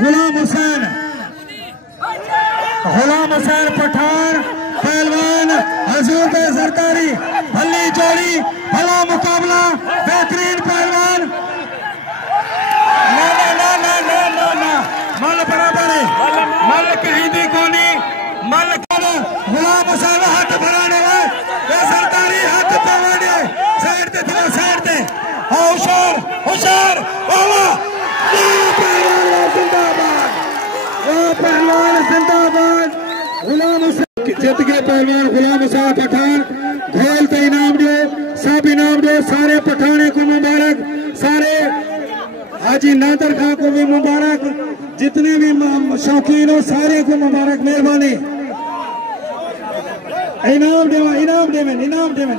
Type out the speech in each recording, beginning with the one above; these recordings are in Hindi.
गुलाम हुसैन पठान पहलवान हजूर के सरकारी भली जोड़ी भला मुकाबला बेहतरीन पहलवान मल बराबर है मल कहीं भी कोनी मल गुलाम हुसैन हाथ भराने सरकारी हाथ पवाने साइड ते थोड़ा साइड ते होशियार होशियार पहलवान जिंदाबाद गुलाम हुसैन जित गए पहलवान गुलाम हुसैन पठान ढोल पे इनाम दो सब इनाम दो सारे पठाने को मुबारक सारे हाजी नादर खां को भी मुबारक जितने भी शौकीन हो सारे को मुबारक मेहरबानी इनाम देवन इनाम देवन इनाम देवन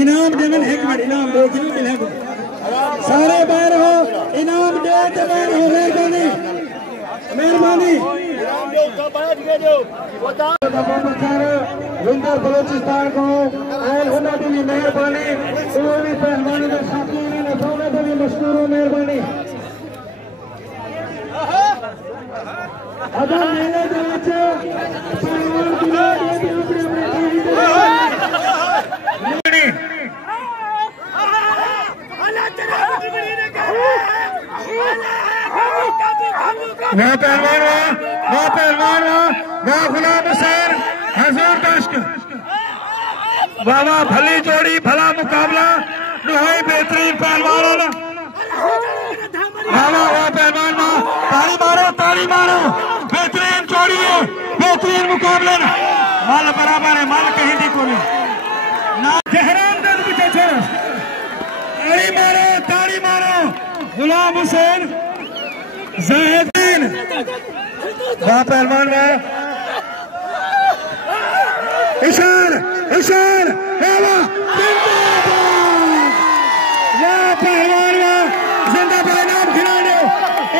इनाम देवन एक मिनट इनाम दो मिलेगा सारे बाहर हो इनाम दे तो बाहर हो मेहरबानी मेहरबानी विंदर बलोचिस्तान को उन्होंने भी मेहरबानी भी पहलवानी के शौकीन भी मशहूर हो मेहरबानी अगर मेले वह पहलवान वह गुलाम हुसैन हजूर दश्क वाह भली जोड़ी भला मुकाबला दुहाई बेहतरीन पहलवान वाह पहलवान ताली मारो बेहतरीन जोड़ी है बेहतरीन मुकाबला मल बराबर है मल कहीं भी कोई ना जहरान दर्द पीछे छोड़ो ताली मारो गुलाम हुसैन ज़ाहिदीन वाह पहलवान वाह इशार इशार वाह पहलवान वाह जिंदाबाद इनाम खिलाने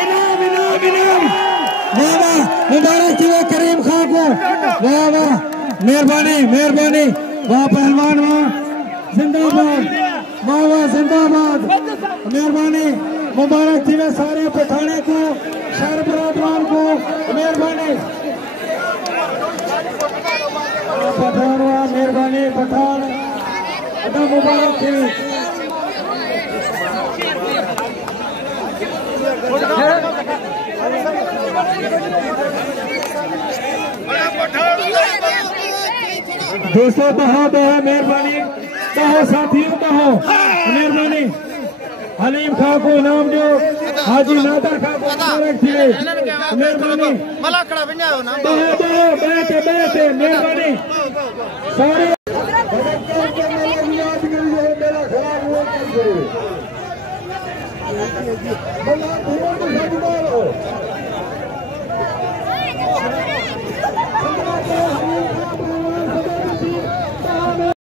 इनाम इनाम इनाम वाह वाह मुबारक थी करीम खां को वाह वाह मेहरबानी मेहरबानी वाह पहलवान वाह जिंदाबाद वाह वाह जिंदाबाद मेहरबानी मुबारक थी सारे पठाने को शहर बरादरान को मेहरबानी पठान मेहरबानी पठान मुबारक थी दोस्तों कहो मेहरबानी कहो साथियों कहो मेहरबानी हलीम खां को इनाम दो हाजी नादर खां को मुबारक थी मेहरबानी बैठे मेहरबानी सारे